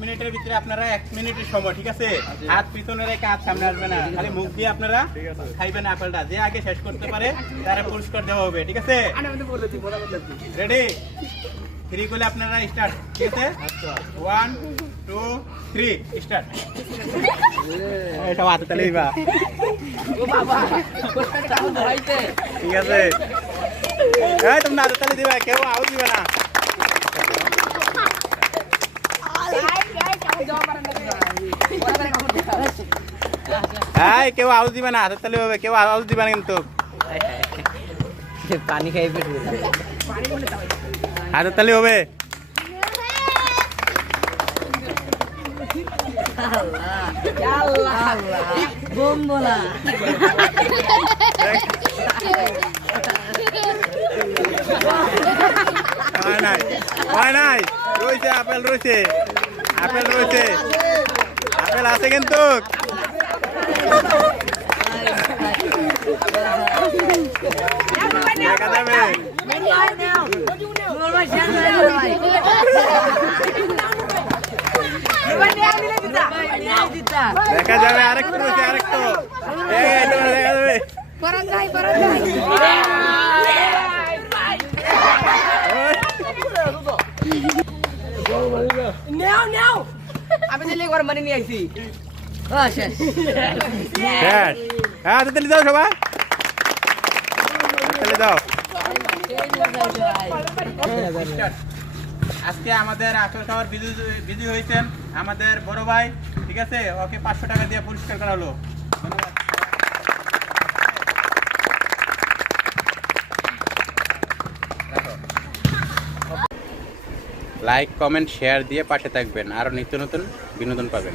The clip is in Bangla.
মিনিটের ভিতরে আপনারা 1 মিনিটের সময়, ঠিক আছে? হাত পিছনে রেখে হাত সামনে আসবে না, খালি মুখ দিয়ে আপনারা খাইবেন আপেলটা। যে আগে শেষ করতে পারে তারা পুরস্কার দেওয়া হবে, ঠিক আছে? রেডি? 3 করলে আপনারা স্টার্ট, ঠিক আছে? 1 2 3 স্টার্ট। সব হাতে তালি দিবা, ঠিক আছে? এই তোমরা হাতে তালি দিবা, কেউ আউট দিবা না। কেউ আউট দিবে না, হাতের তালি হবে, কেউ আউট দিবে না কিন্তু। পানি খাই পেটে হাতের তালি হবে। বোমবলা হয় নাই, রয়েছে আপেল, রয়েছে আপেল, রয়েছে আপেল আছে কিন্তু। দেখা যাবে, দেখা যাবে। আরেকটু রয়েছে, আরেকটু দেখা যাবে। আমি দিলে একবার মানে নিয়ে আইছি। হ্যাঁ তালি দাও সবাই, তালি দাও। আজকে আমাদের আসর খাওয়ার বিজয়ী হয়েছেন আমাদের বড় ভাই, ঠিক আছে? ওকে 500 টাকা দিয়ে পুরস্কার করা হলো। ধন্যবাদ। লাইক কমেন্ট শেয়ার দিয়ে পাশে থাকবেন, আরো নিত্য নতুন বিনোদন পাবেন।